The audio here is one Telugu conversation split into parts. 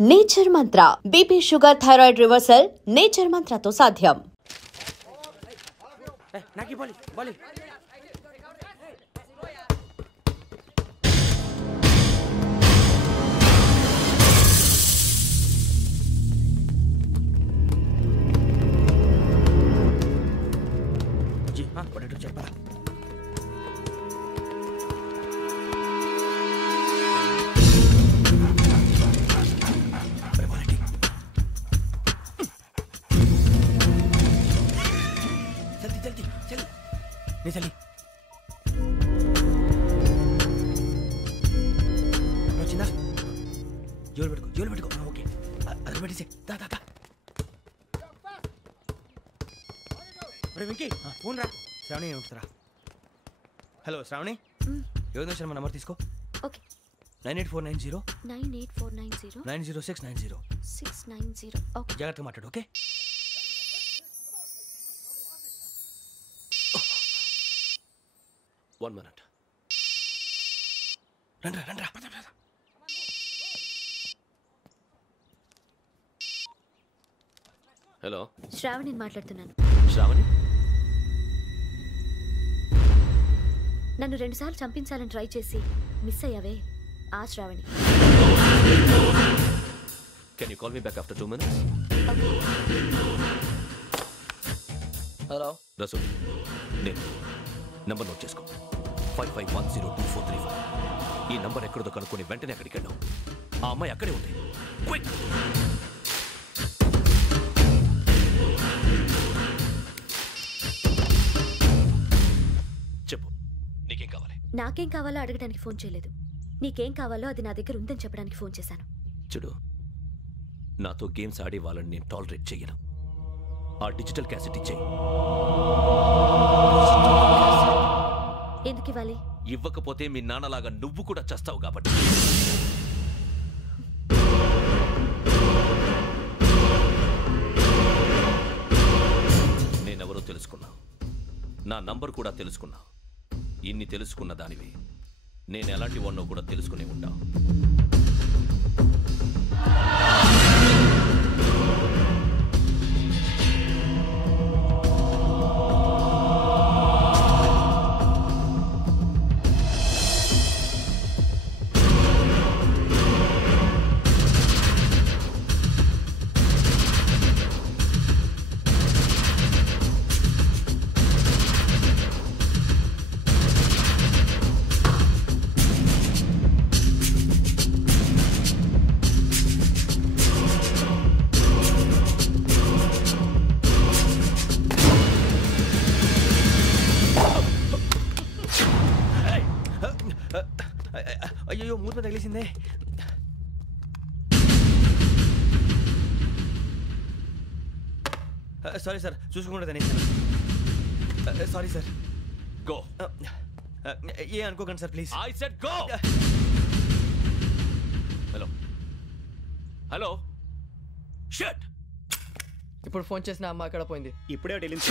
Nature Mantra BP sugar thyroid reversal Nature మంత్రతో సాధ్యం. चली जोल पेटको ओके अरे बैठी से दा दा दा अरे विंकी फोन रा श्रावणी उठरा हेलो श्रावणी योगेंद्र शर्मा नंबर తీసుకో ओके 98490 98490 90690 690 ओके జాగ్రత్తగా మాట్లాడు okay One minute. Randra. Hello. Shravani మాట్లాడుతున్నాను. శ్రావణి? నన్ను 2 సార్లు చంపించాలని ట్రై చేసి మిస్ అయ్యావే ఆ Shravani. Can you call me back after 2 minutes? Okay. Hello. Rasul. నేను నంబర్ నోట్ చేసుకో 55102435 ఈ నంబర్ ఎక్కడో కనుక్కొని వెంటనే అక్కడికి వెళ్ళాం ఆ అమ్మాయి అక్కడే ఉంది క్విక్ చెప్పు నీకేం కావాలి నాకేం కావాలో అడగడానికి ఫోన్ చేయలేదు నీకేం కావాలో అది నా దగ్గర ఉందని చెప్పడానికి ఫోన్ చేశాను చూడు నాతో గేమ్స్ ఆడే వాళ్ళని నేను టాలరేట్ చేయను ఆ డిజిటల్ క్యాసెట్ ఇచ్చేయి ఎందుకు ఇవ్వాలి ఇవ్వకపోతే మీ నాన్నలాగా నువ్వు కూడా చస్తావు కాబట్టి నేనెవరో తెలుసుకున్నా నా నంబర్ కూడా తెలుసుకున్నా ఇన్ని తెలుసుకున్న దానివి నేను ఎలాంటి వాడినో కూడా తెలుసుకునే ఉంటా అయ్యో మూత తగిలేసిందే సారీ సార్ చూసుకోకుండా తినేసాను సారీ సార్ గో ఏ అనుకోకండి sir please I said go hello shut ఇప్పుడు ఫోన్ చేసిన అమ్మ అక్కడ పోయింది ఇప్పుడే వెళ్ళింది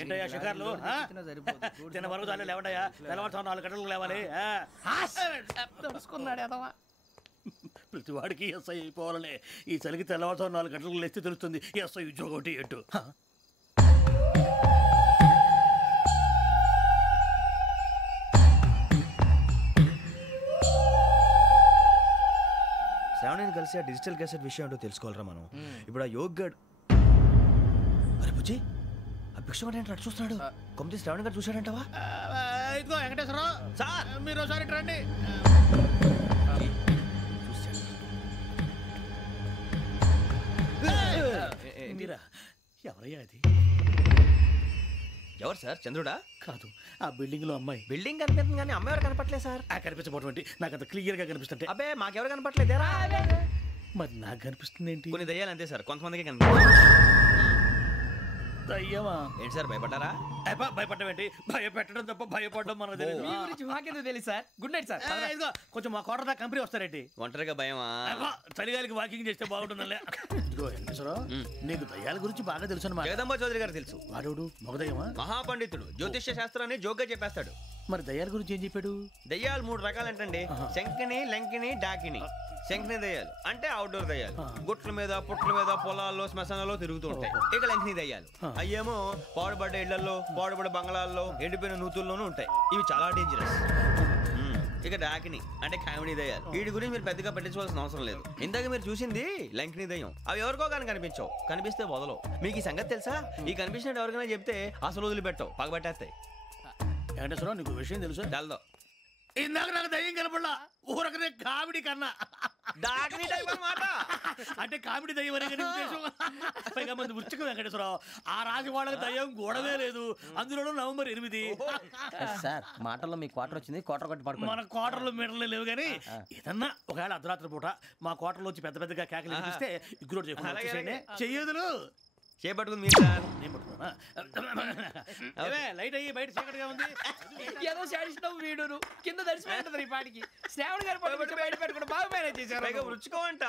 ఏంటయ్యా షికార్లు చిన్న వరకు చాలే లేవండయ్యా తెల్లవారుతాం 4 గంటలకు లేవాలి తెలుసుకున్నాడు అదవా ప్రతి వాడికి ఎస్ఐ అయిపోవాలనే ఈ చలికి తెల్లవారుతాం 4 గంటలకు లేస్తే తెలుస్తుంది ఎస్ఐ ఉద్యోగం ఒకటి ఎటు శ్రావణిని కలిసి ఆ డిజిటల్ క్యాసెట్ విషయం ఏంటో తెలుసుకోవాలరా మనం ఇప్పుడు ఆ యోగ్ గడ్ అరే బుజ్జి ఆ భిక్షం అంటే చూస్తున్నాడు కొమ్మతి శ్రావణి గారు చూశాడంటవా ఇదిగో వెంకటేశ్వరరావు సార్ మీరు ఒకసారి రండి ఎవరయ్యా అది? ఎవరు సార్? చంద్రుడా? కాదు, ఆ బిల్డింగ్ లో అమ్మాయి. బిల్డింగ్ కనిపిస్తుంది కానీ అమ్మాయి ఎవరు కనపట్లేదు సార్. కనిపించబోటువంటి నాకు అంత క్లియర్ గా కనిపిస్తుంటే. అబ్బే మాకెవరు కనపట్లేదేరా? మరి నాకు కనిపిస్తుంది ఏంటి? కొన్ని దయ్యాలు అంతే సార్, కొంతమందికి కనిపిస్తుంది. దయ్యమా? ఏంటి సార్ భయపడ్డారా? భయపడడం ఏంటి? భయపెట్టడం తప్ప భయపడడం మనకు తెలియదు. మీ గురించి మాకెందుకు తెలుసు సార్? Good night sir. ఇదిగో కొంచెం మా కోట దాకా కంపెనీ వస్తారేంటి? ఒంటరిగా భయమా? చలిగాలికి వాకింగ్ చేస్తే బాగుంటుందిలే. ఇదిగో వెంకటేశ్వరరావు, నీకు దయ్యాల గురించి బాగా తెలుసు అన్నమాట. జగదంబ చౌదరి గారు తెలుసు. వాడు మగదయ్యమా? మహాపండితుడు, జ్యోతిష్య శాస్త్రాన్ని జోగ్గా చెప్పేస్తాడు. మరి దయ్యాల గురించి ఏం చెప్పాడు? దయ్యాలు 3 రకాలంటండి. శంకిని, లంకిని, డాకిని. శంకిని దయ్యాలు అంటే అవుట్డోర్ దయ్యాలు, గుట్ల మీద పుట్ల మీద పొలాల్లో శ్మశానాల్లో తిరుగుతూ ఉంటాయి. ఇక లంకిని దయ్యాలు అయ్యేమో పాడుబడ్డ ఇళ్లలో, పాడుబడ్డ బంగ్లాల్లో, ఎండిపోయిన నూతుల్లోనూ ఉంటాయి. ఇవి చాలా డేంజరస్. ఇక డాకిని అంటే కామెడీ దయ్యాలు. వీటి గురించి మీరు పెద్దగా పట్టించుకోవాల్సిన అవసరం లేదు. ఇందాక మీరు చూసింది లంకిని దయ్యం. అవి ఎవరికో కానీ కనిపించవు, కనిపిస్తే వదలవు. మీకు ఈ సంగతి తెలుసా? ఈ కనిపించినట్టు ఎవరికైనా చెప్తే అసలు వదిలిపెట్టవు, పగబట్టేస్తాయి. వెంకటేశ్వరరావు, నీకు విషయం తెలుసు? డల్దో ఇందాక నాకు దయ్యం కనపడలా, ఊరకనే కామెడీ కన్నా. డాకిని టైప్ అన్నమాట. అంటే కామెడీ దయ్యం అనే ఉద్దేశం. పైగా మంది ఉచ్చకం వెంకటేశ్వరరావు. ఆ రాజు వాళ్ళకి దయ్యం గోడవే లేదు, అందులోనూ నవంబర్ 8. సార్ మాటల్లో మీ క్వార్టర్ వచ్చింది, క్వార్టర్ కొట్టి పడుకో. మన క్వార్టర్లో మీటర్లు లేవు కానీ ఏదన్నా ఒకవేళ అర్ధరాత్రి పూట మా క్వార్టర్లో వచ్చి పెద్ద పెద్దగా కేకలు వినిపిస్తే ఇగ్గురు చెయ్యదులు చేపట్టుకుంది మీరు సార్. నేను పట్టుకున్నా. లైట్ అయ్యి బయట చీకటిగా ఉంది. ఏదో శాడిస్తున్నావు వీడును కింద దర్శనం ఈ పాటికి. శ్రావణ్ గారు పట్టుకుంటే బయట పెట్టుకుంటే బాగా మేనేజ్ చేశారు. పైగా రుచుకోమంట.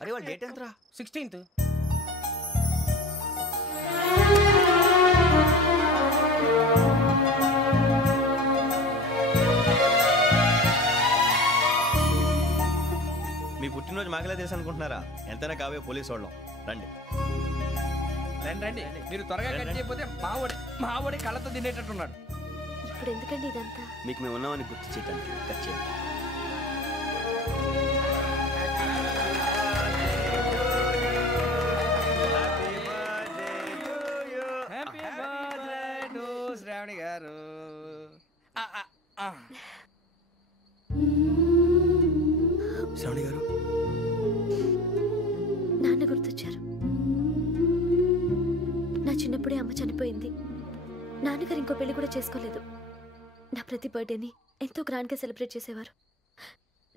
అరే వాళ్ళ డేట్ ఎంతరా? 16th. మీ పుట్టినరోజు మాకలే తెలుసు అనుకుంటున్నారా? ఎంతైనా కావే పోలీసు వాళ్ళం. రండి రండి, మీరు త్వరగా కట్ చేయకపోతే మావడి కళ్ళతో తినేటట్టున్నాడు. ఇప్పుడు ఎందుకండి ఇదంతా? మీకు మేము ఉన్నామని గుర్తు చేయడానికి కట్ చేయండి. హ్యాపీ బర్త్డే టు శ్రావణి గారు. శ్రావణి గారు నాన్న గుర్తొచ్చారు. నా చిన్నప్పుడే అమ్మ చనిపోయింది. నాన్నగారు ఇంకో పెళ్లి కూడా చేసుకోలేదు. నా ప్రతి బర్త్డేని ఎంతో గ్రాండ్గా సెలబ్రేట్ చేసేవారు.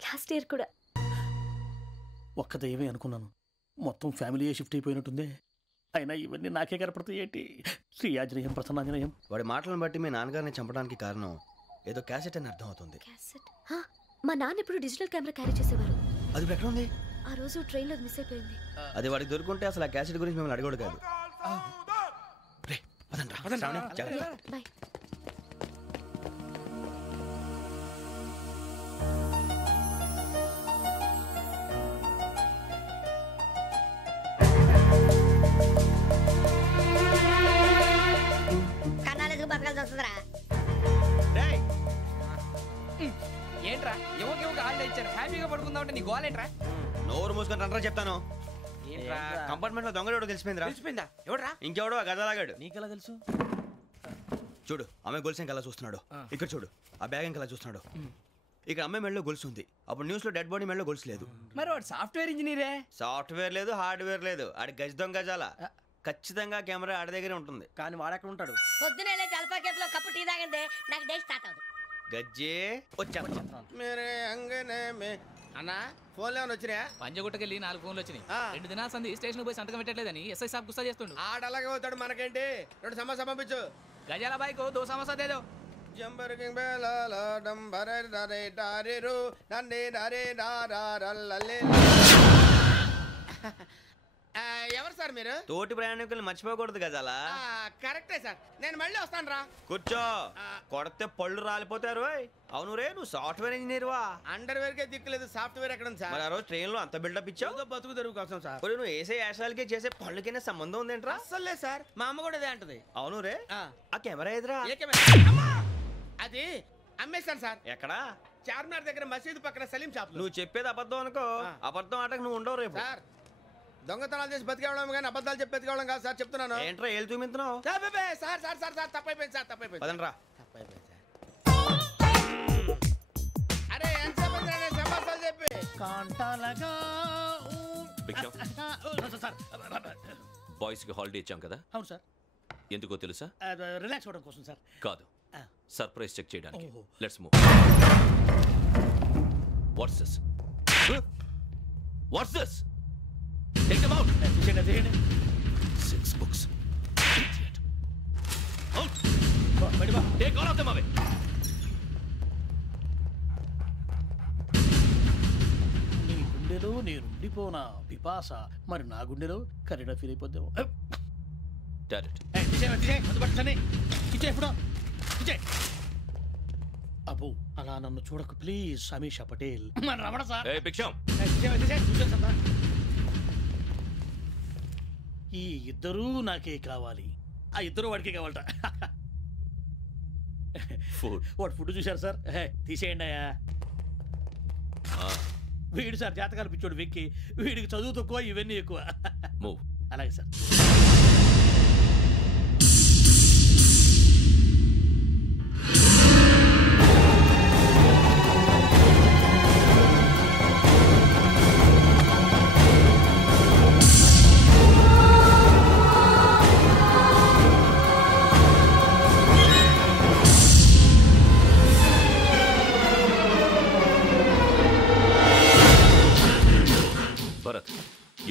లాస్ట్ ఇయర్ కూడా. ఒక్క దయ్యమే అనుకున్నాను, మొత్తం ఫ్యామిలీయే షిఫ్ట్ అయిపోయినట్టుందే. అయినా ఇవన్నీ నాకే కనపడతాయి ఏంటి? శ్రీ ఆంజనేయం ప్రసన్నాంజనేయం. వాడి మాటలను బట్టి మీ నాన్నగారిని చంపడానికి కారణం ఏదో క్యాసెట్ అని అర్థం అవుతుంది. క్యాసెట్? మా నాన్న ఇప్పుడు డిజిటల్ కెమెరా క్యారీ చేసేవారు. అది ఇప్పుడు ఎక్కడ ఉంది? ఆ రోజు ట్రైన్లో మిస్ అయిపోయింది. అది వాడికి దొరుకుంటే అసలు ఆ క్యాసెట్ గురించి మిమ్మల్ని అడగడు కాదు. బాయ్. ఏంట్రా ఎవరికి హాలిడే ఇచ్చారు? హ్యాపీగా పడుకుందాం అంటే నీ గోల్ ఏంట్రా? నోరు మూసుకొని రండ్రా చెప్తాను. ఏంట్రా కంపార్ట్మెంట్ లో దొంగడు తెలిసిపోయిందిరా. తెలిసిపోయిందా? ఎవడ్రా? ఇంకెవడో ఆ గదలాగాడు. నీకెలా తెలుసు? చూడు అమ్మాయి గొలుసు ఇంకలా చూస్తున్నాడు. ఇక్కడ చూడు ఆ బ్యాగ్ ఇంకలా చూస్తున్నాడు. ఇక్కడ అమ్మాయి మెడలో గొలుసు ఉంది. అప్పుడు న్యూస్ లో డెడ్ బాడీ మెడలో గొలుసు లేదు. మరి వాడు సాఫ్ట్వేర్ ఇంజనీరే. సాఫ్ట్వేర్ లేదు, హార్డ్వేర్ లేదు. ఆడి గజ దొంగ గజాల. ఖచ్చితంగా కెమెరా ఆడి దగ్గరే ఉంటుంది. కానీ వాడెక్కడ ఉంటాడు? పొద్దునే లేచి అల్ఫా కేఫ్ లో కప్పు టీ తాగిందే నాకు డే స్టార్ట్ అవుతుంది. గజ్జే వచ్చా అన్నా ఫోన్లో ఏమైనా వచ్చినాయా? పంజగుట్టకెళ్ళి 4 ఫోన్లు వచ్చినాయి. 2 దినాల సంది స్టేషన్ పోయి సంతకం పెట్టలేదని ఎస్ఐ సాబ్ గుస్తా చేస్తుండు. ఆడలాగే పోతాడు, మనకేంటి? 2 సమస్య పంపించు. గజాల బైక్ 2 సమస్య దేదో. జంబరకింగ్ బేలాల డంబరే డరే డారిరు నన్నే డరే డారల్లలే. ఎవరు సార్ మీరు? తోటి ప్రయాణికులు మర్చిపోకూడదు గజాల. కరెక్టే సార్, నేను మళ్ళీ వస్తాను రా. కూర్చో, కొడితే పళ్ళు రాలిపోతారు. అవును రే, నువ్వు సాఫ్ట్వేర్ ఇంజనీర్ వా? అండర్వేర్ కే దిక్కులేదు, సాఫ్ట్వేర్ ఎక్కడ ఉంది సార్? మరి ఆ రోజు ట్రైన్ లో అంత బిల్డప్ ఇచ్చావు. బతుకు తెరుగు కోసం సార్. నువ్వు వేసే యాశాలకి చేసే పళ్ళకైనా సంబంధం ఉందేంట్రా? అస్సలు లేదు సార్, మా అమ్మ కూడా అదే అంటది. అవును రే, ఆ కెమెరా ఎదురా? అది అమ్మేశాను సార్. ఎక్కడా? చార్మినార్ దగ్గర మసీదు పక్కన సలీం షాప్. నువ్వు చెప్పేది అబద్ధం అనుకో. అబద్ధం ఆటకు నువ్వు ఉండవు రేపు. సార్ దొంగతనాలు చేసి బతికేవడం కానీ అబద్ధాలు చెప్పి బతికేవడం కాదు సార్, చెప్తున్నాను. ఏంట్రా ఏళ్ళు చూపించినావు? సార్ సార్ సార్ సార్ తప్పైపోయింది సార్, తప్పైపోయింది. పదండ్రా. తప్పైపోయింది సార్. అరే ఎంతసేపు చెప్పి కాంటాలగా భిక్షం. సార్ బాయ్స్ కి హాలిడే ఇచ్చాం కదా? అవును సార్. ఎందుకో తెలుసా? రిలాక్స్ అవ్వడం కోసం సార్. కాదు, సర్ప్రైజ్ చెక్ చేయడానికి. Let's move. What's this? What's this? Take them out. తీయండి. 6 books. Out. బయట బా. Take all of them away. నీ గుండెలో నేనుండిపోనా పిపాస, మరి నా గుండెలో కరీడా ఫీల్ అయిపోద్దాము. అబ్బో అలా నన్ను చూడకు ప్లీజ్. సమీషా పటేల్. రమణ సార్. ఈ ఇద్దరూ నాకే కావాలి. ఆ ఇద్దరు వాడికే కావాలట. వాడు ఫుడ్ చూశారు సార్. తీసేయండి అయ్యా. వీడు సార్ జాతకాలు పిచ్చోడు వెక్కి. వీడికి చదువు తక్కువ, ఇవన్నీ ఎక్కువ. అలాగే సార్.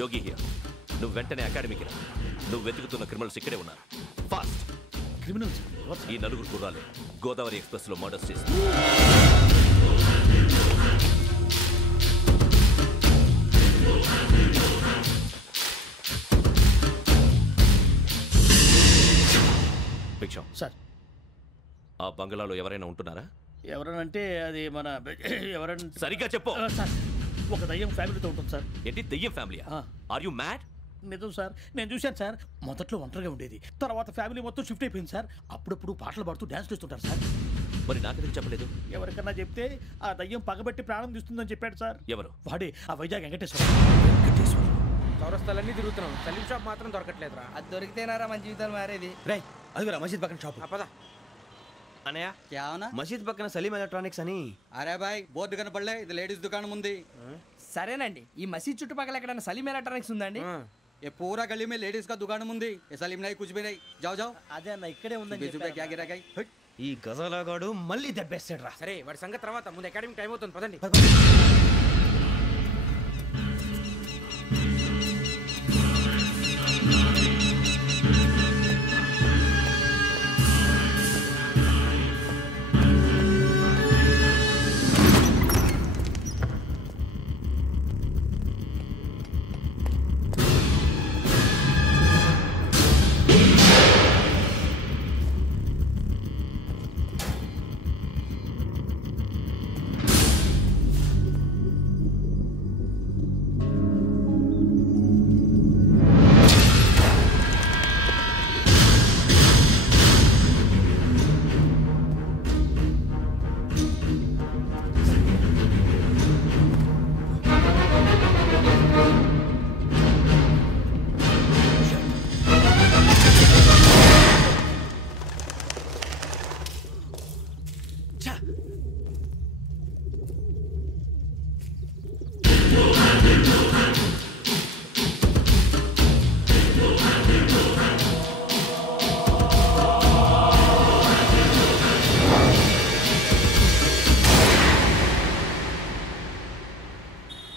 Yogi here. నువ్వు వెంటనే అకాడమీకి రా. నువ్వు వెతుకుతున్న క్రిమినల్స్ ఇక్కడే ఉన్నారు. ఫాస్ట్. క్రిమినల్స్? ఈ నలుగురు గుర్రాలే గోదావరి ఎక్స్ప్రెస్ లో మర్డర్స్ చేస్తారు. భిక్షం సార్, ఆ బంగ్లాలో ఎవరైనా ఉంటున్నారా? ఎవరనంటే అది మన ఎవరైనా సరిగ్గా చెప్పు సార్. ఒక దయ్యం ఫ్యామిలీతో ఉంటుంది సార్. ఏంటి దయ్యం ఫ్యామిలీ? Are you mad? నిజం సార్, నేను చూశాను సార్. మొదట్లో ఒంటరిగా ఉండేది, తర్వాత ఫ్యామిలీ మొత్తం షిఫ్ట్ అయిపోయింది సార్. అప్పుడప్పుడు పాటలు పాడుతూ డ్యాన్స్ చేస్తుంటారు సార్. మరి నాకెందుకు చెప్పలేదు? ఎవరికన్నా చెప్తే ఆ దయ్యం పగబెట్టి ప్రాణం తీస్తుందని చెప్పాడు సార్. ఎవరు? వాడే ఆ వైజాగ్ వెంకటేశ్వర. చౌరస్తాలన్నీ తిరుగుతున్నాం, సలీం షాప్ మాత్రం దొరకట్లేదురా. అది దొరికితేనారా మన జీవితాలు మారేది. రై అదిగురా మసీద్ పక్కన షాప్. పద అనయ్య क्या होना? మసీద్ పక్కన సలీం ఎలక్ట్రానిక్స్ అని. अरे भाई बहुत కనపడలే, ఇది లేడీస్ దుకాణం ఉంది. సరేనండి, ఈ మసీద్ చుట్టుపక్కల ఎక్కడైనా సలీం ఎలక్ట్రానిక్స్ ఉందండి? ये पूरा गली में लेडीज का दुकान मुंदी. ये सलीम नहीं कुछ भी नहीं. जाओ जाओ. అదే అన్న ఇక్కడే ఉందని बीस रुपए क्या गिरा गई? ఈ గజాలగాడు మళ్ళీ దెబ్బేస్తాడు రా. సరే వాడి సంగతి తర్వాత, ముందు అకాడమిక్ టైం అవుతుంది, పదండి.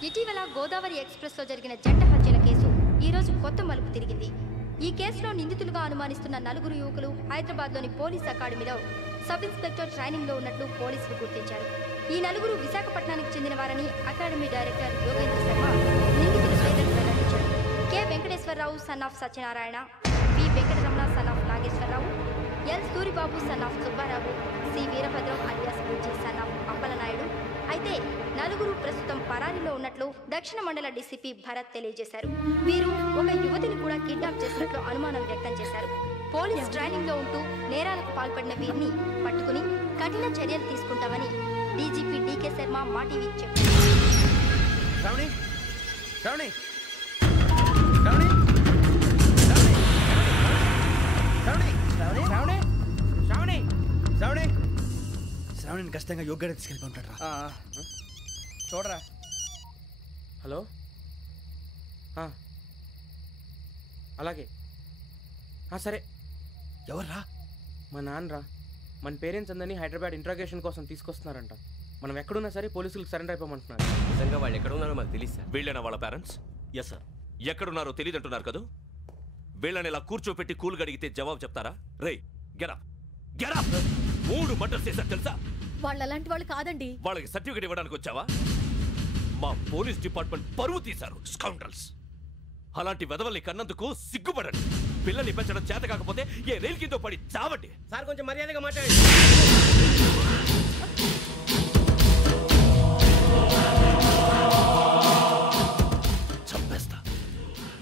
ఇటీవల గోదావరి ఎక్స్ప్రెస్ లో జరిగిన జంట హత్యల కేసు ఈ రోజు కొత్త మలుపు తిరిగింది. ఈ కేసులో నిందితులుగా అనుమానిస్తున్న నలుగురు యువకులు హైదరాబాద్లోని పోలీస్ అకాడమీలో సబ్ ఇన్స్పెక్టర్ ట్రైనింగ్ లో ఉన్నట్లు పోలీసులు గుర్తించారు. ఈ నలుగురు విశాఖపట్నానికి చెందిన వారని అకాడమీ డైరెక్టర్ యోగేంద్ర శర్మ నిందితుల పేర్లను వెల్లడించారు. K Venkateswararao son of Satyanarayana, P Venkataramana son of Nageswararao, L Suribabu son of Subbarao, C Veerabhadram alias Bujji son of Appalanaidu. అయితే నలుగురు ప్రస్తుతం పరారీలో ఉన్నట్లు దక్షిణ మండల డీసీపీ భరత్ తెలియజేశారు. వీరు ఒక యువతిని కూడా కిడ్నాప్ చేసినట్లు అనుమానం వ్యక్తం చేశారు. పోలీస్ ట్రైనింగ్ లో ఉంటూ నేరాలకు పాల్పడిన వీరిని పట్టుకుని కఠిన చర్యలు తీసుకుంటామని డీజీపీ డీకే శర్మ మా టీవీకి చెప్పారు. శ్రావణి శ్రావణి శ్రావణి శ్రావణి శ్రావణి శ్రావణిని ఖచ్చితంగా యోగ్యత తీసుకెళ్ళి ఉంటాడు రా. చూడరా. హలో, అలాగే సరే. ఎవర్రా? మా నాన్నరా. మన పేరెంట్స్ అందరినీ హైదరాబాద్ ఇంట్రాగేషన్ కోసం తీసుకొస్తున్నారంట. మనం ఎక్కడున్నా సరే పోలీసులకు సరెండర్ అయిపోమంటున్నారు. నిజంగా వాళ్ళు ఎక్కడ ఉన్నారో మాకు తెలియదు సార్. వీళ్ళేనా వాళ్ళ పేరెంట్స్? Yes sir. ఎక్కడున్నారో తెలియదంటున్నారు కదా, వీళ్ళని ఇలా కూర్చోపెట్టి కూల్ గడిగితే జవాబు చెప్తారా? రేయ్ గెటప్ గెటప్. 3 మర్డర్స్ చేశారు తెలుసా? వాళ్ళు అలాంటి వాళ్ళు కాదండి. వాళ్ళకి సర్టిఫికేట్ ఇవ్వడానికి వచ్చావా? మా పోలీస్ డిపార్ట్మెంట్ పరువు తీశారు స్కౌండ్రల్స్. అలాంటి వెధవల్ని కన్నందుకు సిగ్గుపడండి. పిల్లల్ని పెంచడం చేత కాకపోతే ఏ రైలు కింద పడి చావండి. సార్ కొంచెం మర్యాదగా మాట్లాడండి. చంపేస్తా.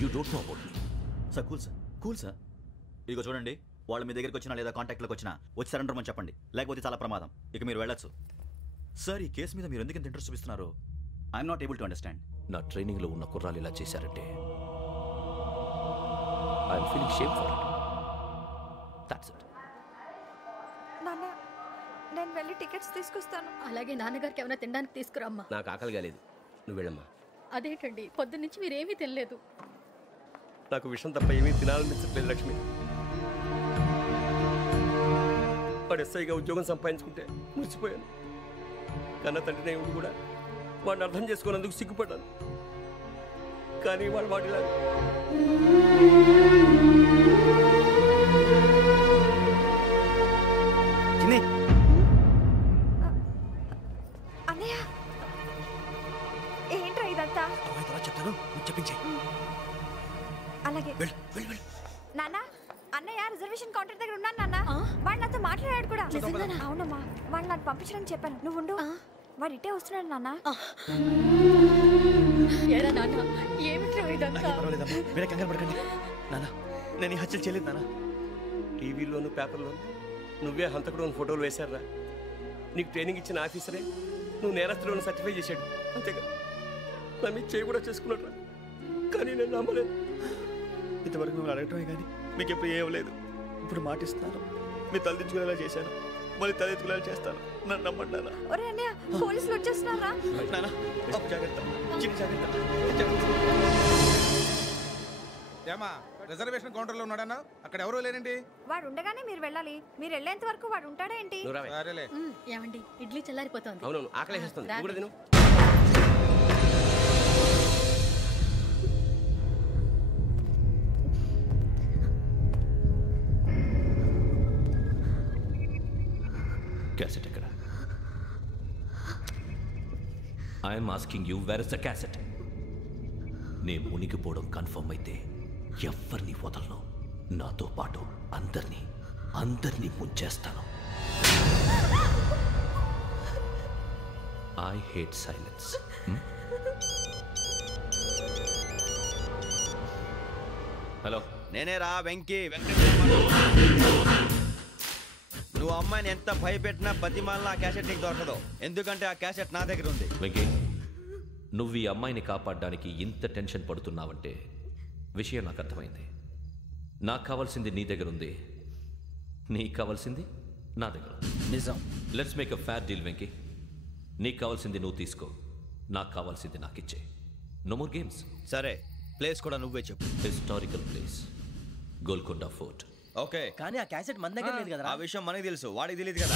You don't know about me. Sir cool sir. ఇదిగో చూడండి, వాళ్ళు మీ దగ్గరికి వచ్చినా లేదా కాంటాక్ట్లోకి వచ్చినా వచ్చి సరెండర్ అని చెప్పండి, లేకపోతే చాలా ప్రమాదం. ఇక మీరు వెళ్ళొచ్చు. సార్, ఈ కేసు మీద మీరు ఎందుకు ఇంత ఇంట్రెస్ట్ చూపిస్తున్నారు? I'm not able to understand. నా ట్రైనింగ్లో ఉన్న కుర్రాలు ఇలా చేశారంటే I'm feeling shame for it. That's it. నాన్న, నేను వెళ్ళి టికెట్స్ తీసుకొస్తాను. అలాగే నాన్నగారికి ఏమైనా తినడానికి తీసుకురామ్మా. నాకు ఆకలి కాలేదు, నువ్వు వెళ్ళమ్మా. అదేంటండి, పొద్దున్నుంచి మీరేమీ తినలేదు. నాకు విషయం తప్ప ఏమీ తినాలనిపించట్లేదు లక్ష్మి. వాడు ఎస్ఐగా ఉద్యోగం సంపాదించుకుంటే మురిసిపోయాను. కన్న తండ్రినే ఉండి కూడా వాడిని అర్థం చేసుకున్నందుకు సిగ్గుపడ్డాను. కానీ వాడిలా అన్నయ్య, ఏంట్రా ఇదంతా? చెప్తాను, చెప్పించే. అలాగే నాన్న, అన్నయ్య రిజర్వేషన్ కౌంటర్ దగ్గర ఉన్నాను నాన్న. వాడు నాతో మాట్లాడాడు కూడా. అవునమ్మా, వాడు నాకు పంపించడం చెప్పాను. నువ్వు ఉండు, వాడు ఇట్టే వస్తున్నాడు నాన్న. మీరే కంగారు పడకండి నాన్న. నేను ఈ హత్యలు చేయలేదు నాన్న. టీవీలోను పేపర్లోను నువ్వే హంతకుడు ఫోటోలు వేశారా? నీకు ట్రైనింగ్ ఇచ్చిన ఆఫీసరే నువ్వు నేరస్తులను సర్టిఫై చేశాడు. అంతేగా, నా మీద చేయి కూడా చేసుకున్నాడు. కానీ నేను నమ్మలేదు. ఇంతవరకు మిమ్మల్ని అడగటమే కానీ మీకు ఎప్పుడు ఏమలేదు. ఇప్పుడు మాటిస్తున్నాను, మీరు తలదించుకునేలా చేశాను, మళ్ళీ తలెత్తుకునేలా చేస్తాను. నన్ను నమ్మండి నాన్న. ఒరే అన్నయ్య, పోలీసులు వచ్చేస్తున్నారా? నాన్న జాగ్రత్త, చిన్న జాగ్రత్త. ఏమా రిజర్వేషన్ కౌంటర్లో ఉన్నాడన్నా? అక్కడ ఎవరూ లేనండి. వాడు ఉండగానే మీరు వెళ్ళాలి. మీరు వెళ్ళేంత వరకు వాడు ఉంటాడా ఏంటి? సరేలే. ఏమండి, ఇడ్లీ చల్లారిపోతుంది. అవునవును, ఆకలేస్తుంది. కూడా తిను. క్యాసెట్ ఎక్కడ? I'm asking you, where is the cassette? నేను మునిగిపోవడం కన్ఫర్మ్ అయితే ఎవరిని వదలను. నాతో పాటు అందరినీ ముంచేస్తాను. I hate silence. హలో, నేనే రా వెంకీ. నువ్వు అమ్మాయిని ఎంత భయపెట్టినా బతిమాలినా ఆ క్యాసెట్ నీకు దొరకదు. ఎందుకంటే ఆ క్యాసెట్ నా దగ్గర ఉంది. వెంకీ, నువ్వు ఈ అమ్మాయిని కాపాడడానికి ఇంత టెన్షన్ పడుతున్నావంటే విషయం నాకు అర్థమైంది. నాకు కావాల్సింది నీ దగ్గర ఉంది, నీకు కావాల్సింది నా దగ్గర. నిజం. Let's make a fair deal Venky. నీకు కావాల్సింది నువ్వు తీసుకో, నాకు కావాల్సింది నాకు ఇచ్చే. No more games. సరే, ప్లేస్ కూడా నువ్వే చెప్పు. Historical place, Golconda fort. Okay, కానీ ఆ క్యాసెట్ మన దగ్గర లేదు కదా. ఆ విషయం మనకి తెలుసు, వాడికి తెలియదు కదా.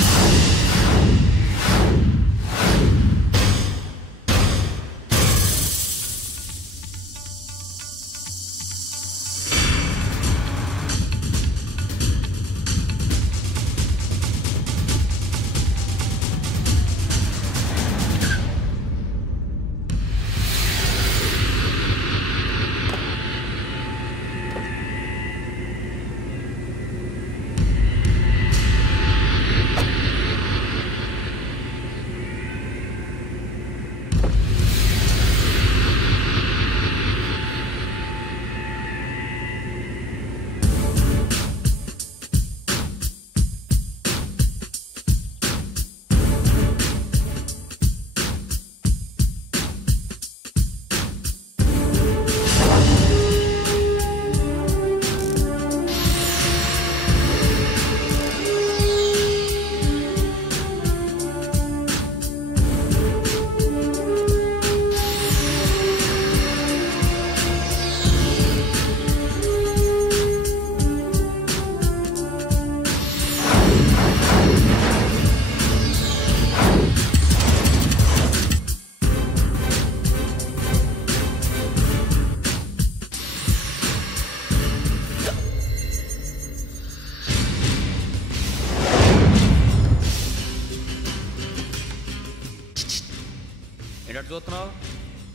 ఏంటంటే చూస్తున్నావు?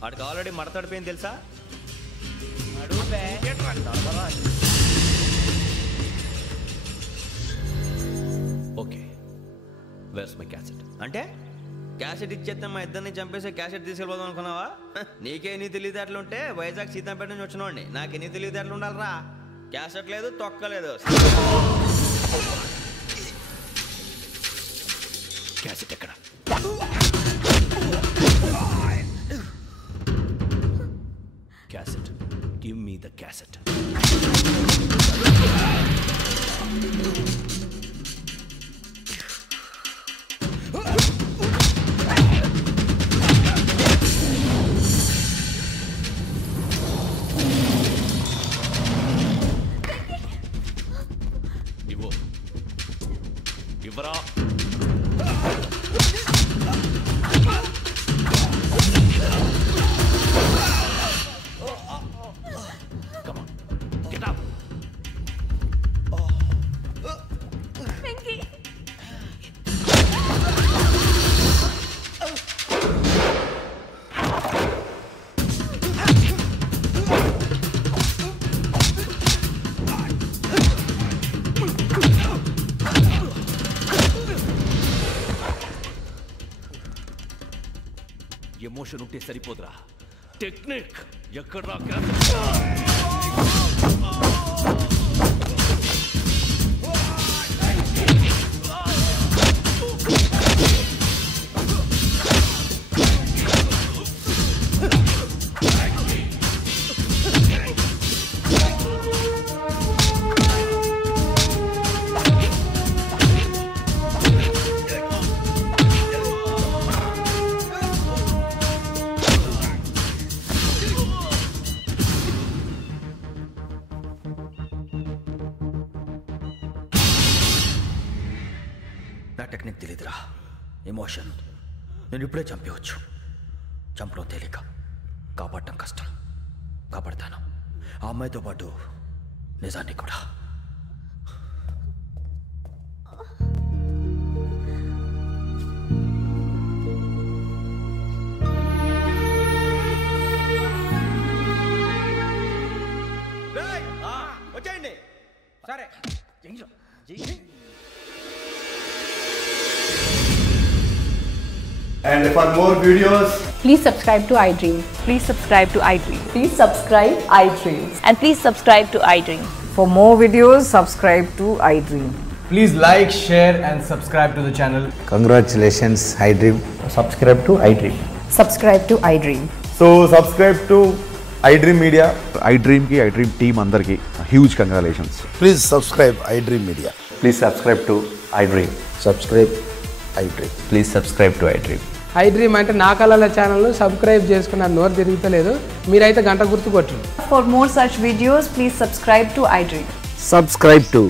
వాడికి ఆల్రెడీ మడతడిపోయింది తెలుసా? Okay, where's my cassette? అంటే క్యాసెట్ ఇచ్చేస్తే మా ఇద్దరిని చంపేసి క్యాసెట్ తీసుకెళ్ళిపోదాం అనుకున్నావా? నీకే ఎన్ని తెలివితేటలు ఉంటే వైజాగ్ సీతంపేట నుంచి వచ్చినోండి. నాకు ఎన్ని తెలివితేటలు ఉండాలరా? క్యాసెట్ లేదు, తొక్కలేదు. క్యాసెట్ ఎక్కడ? Cassette, give me the cassette. ఇవ్వరా. Come on, get up. Emotion ఉంటే సరిపోదురా, టెక్నిక్ ఎక్కడ్రా? నా టెక్నిక్ తెలీదురా, ఎమోషన్. నేను ఇప్పుడే చంపేవచ్చు. చంపడం తేలిక, కాపాడటం కష్టం. కాపాడతాను ఆ అమ్మాయితో పాటు నిజాన్ని కూడా. వచ్చేయండి. సరే. And for more videos, please subscribe to iDream. Please subscribe to iDream. Please subscribe iDream. And please subscribe to iDream. For more videos, subscribe to iDream. please like, share and subscribe to the channel. Congratulations, iDream. Subscribe to iDream. Subscribe to iDream. So subscribe to iDream Media. iDream ki iDream team andarki huge congratulations. Please subscribe iDream Media. Please subscribe to iDream. Subscribe iDream. Please subscribe to iDream. iDream అంటే నా కళల ఛానల్ సబ్స్క్రైబ్ చేసుకున్న నోరు తిరుగుతలేదు. మీరైతే గంట గుర్తు కొట్టండి. For more such videos, please subscribe to iDream. Subscribe to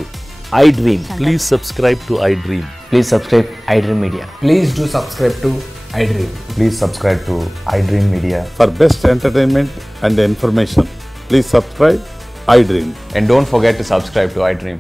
iDream. Please subscribe to iDream. Please subscribe iDream Media. Please do subscribe to iDream. Please subscribe to iDream Media. For best entertainment and information, please subscribe iDream. And don't forget to subscribe to iDream.